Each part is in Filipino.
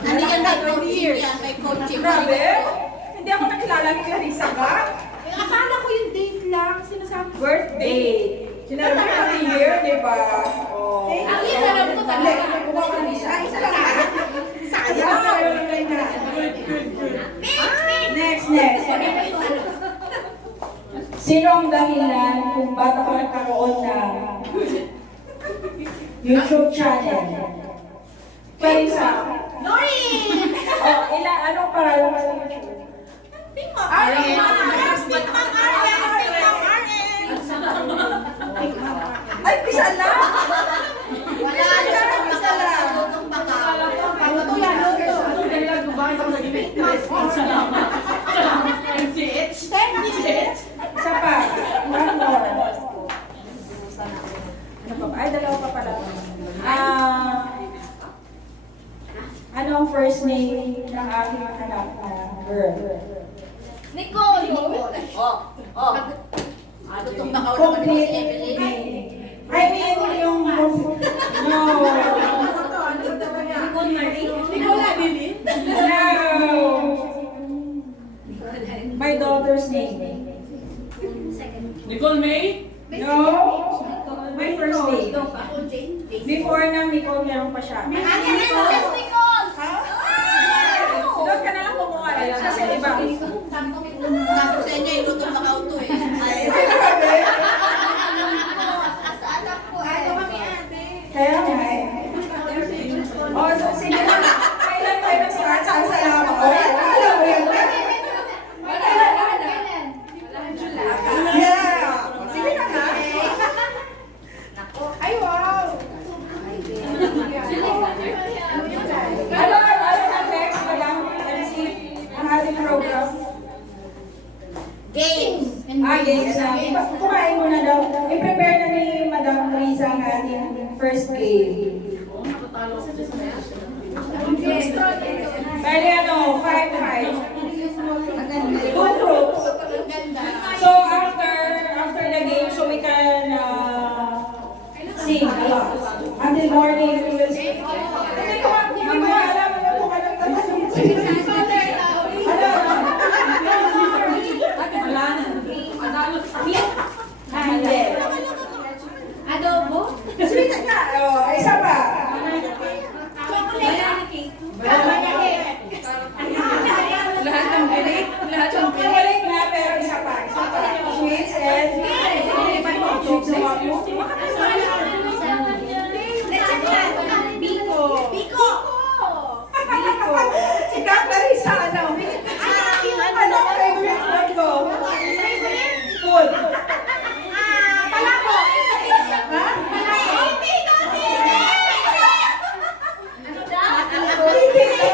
Ano yan, may coaching yan, may coaching. Grabe? Hindi ako nakilala ni Clarissa ka? Akala ko yung date lang, sinasabi. Birthday. Sinabi ko happy year, di ba? Oh. Ang yan, alam ko talaga. Kuha ka ni siya. Isa lang. Sayang. Next. Sino ang dahilan kung ba't ako nagkaroon ng YouTube channel? Clarissa. Noreen! Anong pangalan mo sa YouTube? Arlen! Ay, pisa lang! Wala lang, isa lang. Lutong baka. Luto yan, luto. Isa pa. One more. Ano pa ba? Ay, dalawa pa pala. Ano ang first name ng aking anak na girl? Nicole! Oh. Lutong baka wala naman si Complete Evelyn. name. I mean, yung... No. Nicole Adeline? No. My daughter's name. Nicole May? No. My first name. Before ng Nicole, meron pa siya. Nicole! Doon ka na lang kumuha eh. Kasi iba. Sabi sa inyo, yung lutong baka auto eh. Asa anak ko eh. Kaya nga eh. Oh, so sige na. Kailan tayo nag-start? Saan sa lawa ko? Alam mo yun? Yeah. Sige na nga. Ay, wow! Ano ang next, Madam MC? Ang ating program? Games! Games na. Kumain mo na daw. I-prepare na ni Madam Riza ang ating first game. Bali 5-5. Two groups. So after the game, so we can sing a lot. Until morning, we will sing. Hindi ko alam kung anong tatanong. Hindi. Adobo? Sweet nga. Isa pa. Lahat ng bilik. Lahat ng bilik. Chocolate na, pero isa pa. Sweets and... Biko! Biko! Ikaw, Clarissa, ano? Ano ang favorite food ko? Food. Palako! Ha? Palako! Hindi.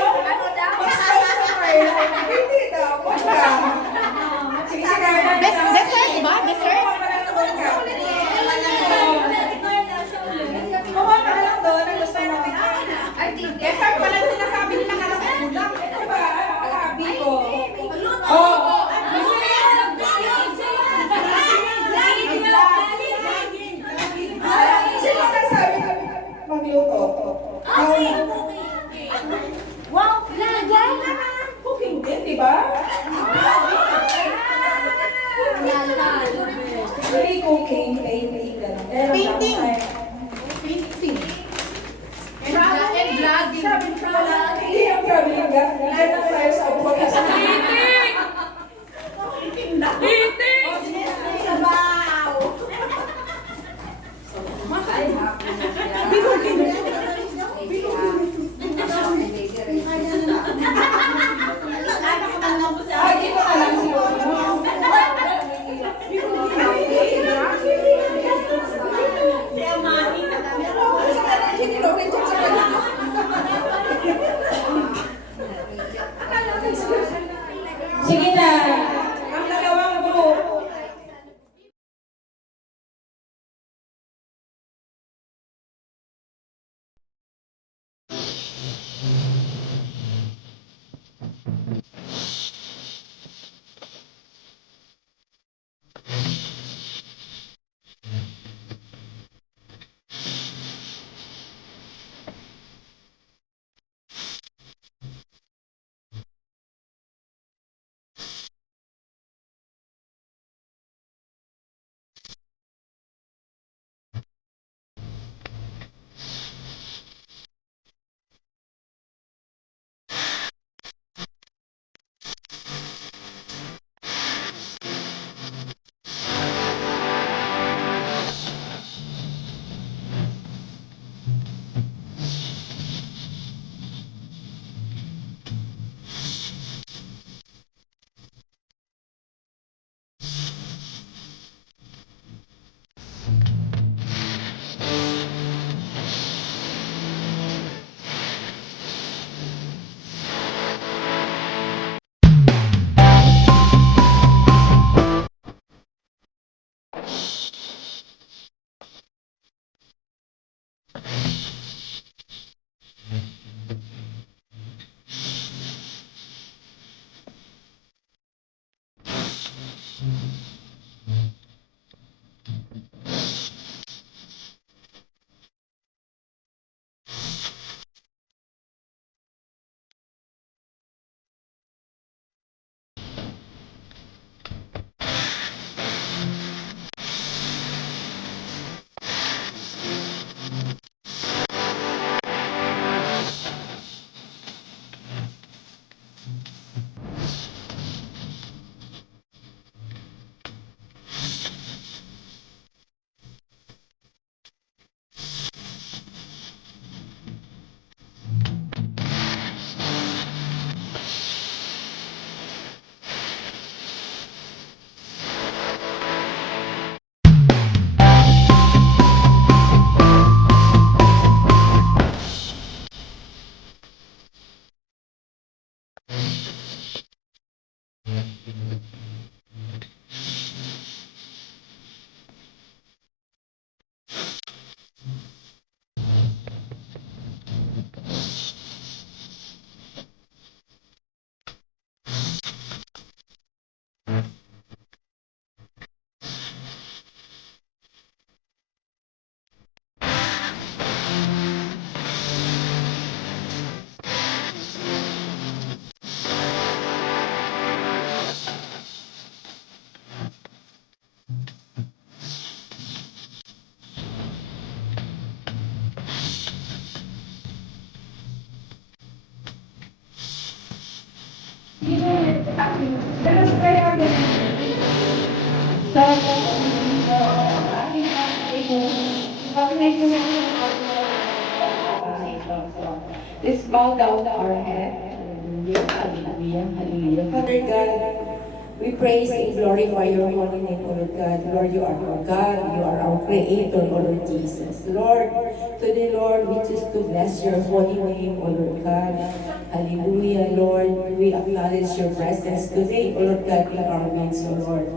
Let us pray again. Sa ating let's bow down our head. Hallelujah, hallelujah. Father God, we praise and glorify your holy name, O Lord God. Lord, you are our God, you are our Creator, O Lord Jesus. Lord, today, Lord, we choose to bless your holy name, O Lord God. Hallelujah, Lord. We acknowledge your presence today, O Lord God, in our midst, O Lord.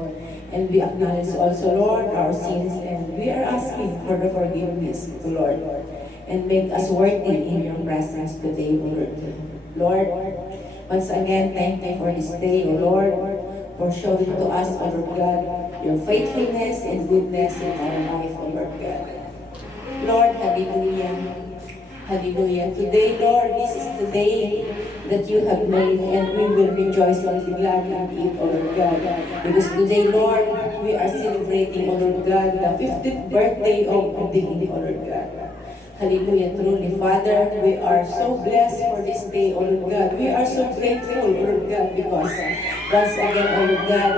And we acknowledge also, Lord, our sins, and we are asking for the forgiveness, O Lord. And make us worthy in your presence today, O Lord. Lord, once again, thank you for this day, O Lord, for showing to us, O Lord God, your faithfulness and goodness in our life, O Lord God. Lord, hallelujah. Hallelujah. Today, Lord, this is the day that you have made, and we will rejoice and be glad in it, O Lord God. Because today, Lord, we are celebrating, O Lord God, the 50th birthday of Adeline, O Lord God. Hallelujah. Truly, Father, we are so blessed for this day, O Lord God. We are so grateful, O Lord God, because once again, O Lord God,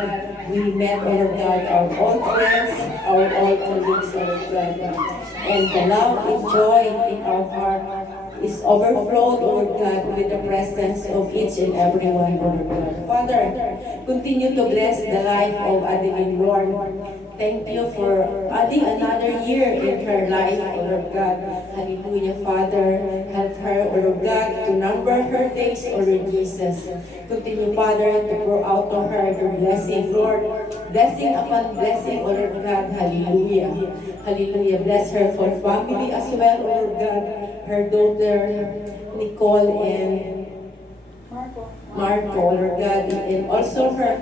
we met, O Lord God, our old friends, our old colleagues, O Lord God. And the love and joy in our heart is overflowed, O Lord God, with the presence of each and every one, O Lord God. Father, continue to bless the life of Adeline, Lord. Thank you for adding another year in her life, O Lord God. Hallelujah, Father. Help her, O Lord God, to number her days, O Lord Jesus. Continue, Father, to pour out to her your blessing, Lord. Blessing upon blessing, O Lord God. Hallelujah. Hallelujah. Bless her for family as well, O Lord God. Her daughter, Nicole, and Marco, O Lord God, and also her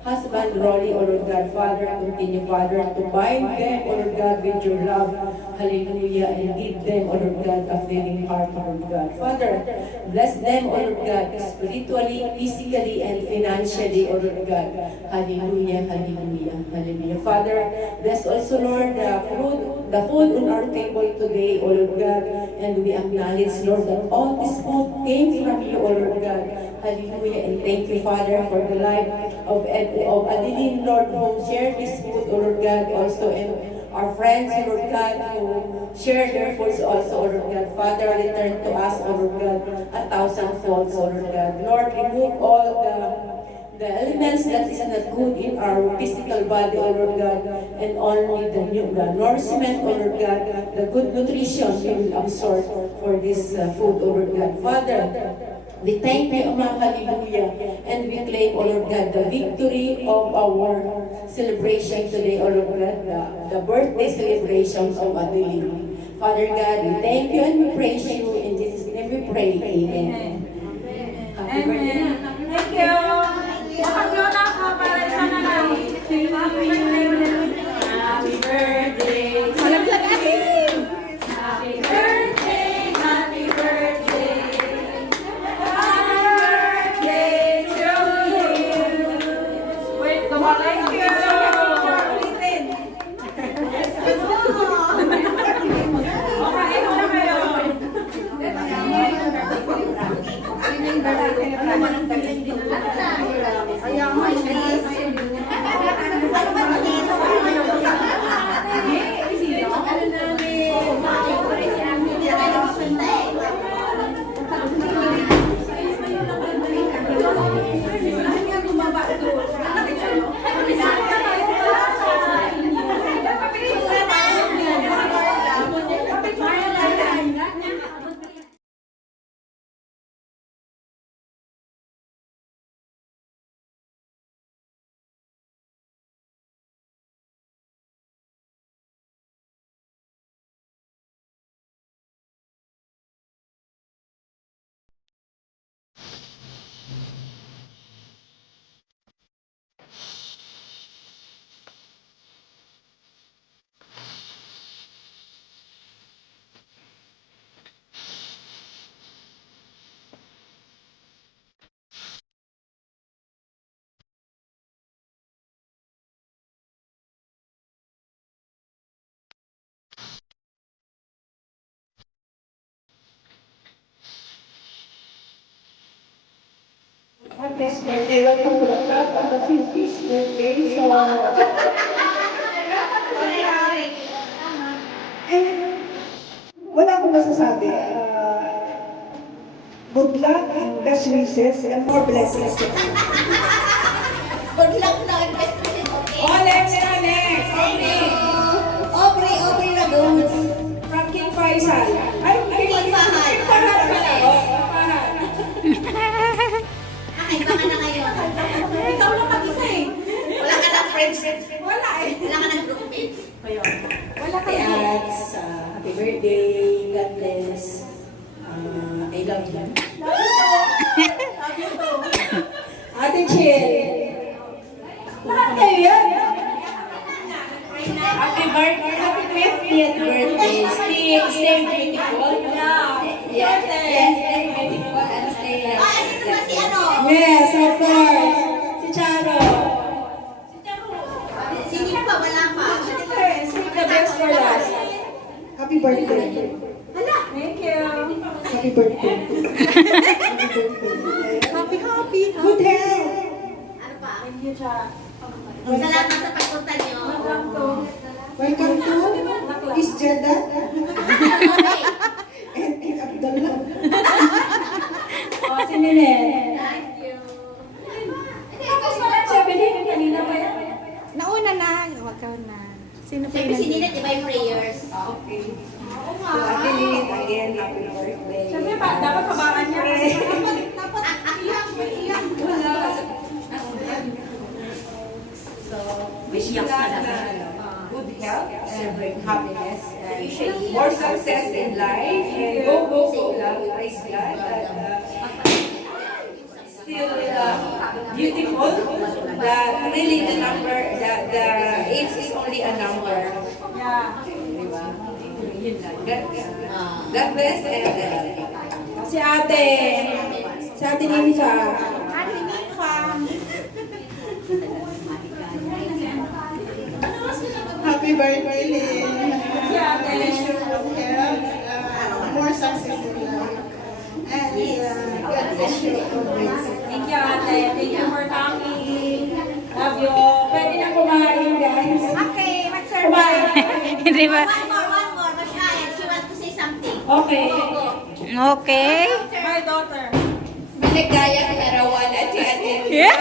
husband, Rolly, O Lord God. Father, continue, Father, to bind them, O Lord God, with your love. Hallelujah. And give them, O Lord God, a feeling heart, O Lord God. Father, bless them, O Lord God, spiritually, physically, and financially, O Lord God. Hallelujah, hallelujah, hallelujah. Father, bless also, Lord, the food on our table today, O Lord God. And we acknowledge, Lord, that all this food came from you, O Lord God. Hallelujah. And thank you, Father, for the life of Adeline, Lord, who shared this food, O Lord God, also, and our friends, O Lord God, who share their foods also, O Lord God. Father, return to us, O Lord God, 1,000-fold, O Lord God. Lord, remove all the elements that is not good in our physical body, O Lord God, and only the nourishment, O Lord God, the good nutrition we will absorb for this food, O Lord God. Father, we thank you, Ama, hallelujah, and we claim, O Lord God, the victory of our celebration today, O Lord God, the birthday celebration of Adeline. Father God, we thank you and we praise you. In Jesus' name we pray. Amen. Happy birthday. Thank you. Makapyo na ako para isa na lang. Happy birthday. Happy birthday. Malaglag atin. Happy birthday. Happy birthday. Happy birthday to you. Wait, thank you. Ulitin. Okay, ito na kayo. Ano ba Happy birthday lang po lahat. Ang 50th birthday. So, wala akong masasabi. Good luck and best wishes and more blessings to you. Good luck na ang best friend. Okay. Oh, next. Aubrey Lagoon. From King Faisal. Ay, King Fahad. King Fahad pala. Oh, King Fahad. Iba ka na ngayon. Ikaw lang mag-isa eh. Wala ka ng friends. Wala eh. Wala ka ng groupmate. Wala ka Ate eh. Ats, happy birthday, God bless. I love you. Ate Chill. Lahat kayo yan. Happy birthday, happy 50th birthday. Stay beautiful. Yes, stay beautiful and stay Ay, ito ba si ano? Yes, of course. Si Charo. Si Nick pa, wala pa. Save the best for last. Happy birthday. Hala. Thank you. Happy birthday. Happy. Good health. Ano pa? Thank you, Cha. Salamat sa pagpunta niyo. Welcome to Miss Jeddah and King Abdullah. Oh, si Ninette. Thank you. Tapos wala siya, bilhin. Kanina pa yan. Nauna na, wag ka na. Sino pa Siyempre si yun? Ninette, iba yung prayers. Okay. So, Ate Lynn, again, happy birthday. Siyempre pa, dapat kabangan niya. Dapat iyak. Wish you Good health and happiness and more success in life and go lang. Praise God that still beautiful. That really the number, the age is only a number. Yeah. Diba? God bless and Si ate. Si ate Ninfa. Ate Nifa. happy birthday, Lynn. Si ate. More success in life. And God bless you always. Thank you, ate. Thank you for coming. Love you. Pwede na kumain, guys. Okay, mag-serve Kumain. Hindi ba? One more. Masyayan, she wants to say something. Okay. Okay. My daughter. Maligaya ka rawan at si Ate. Yeah.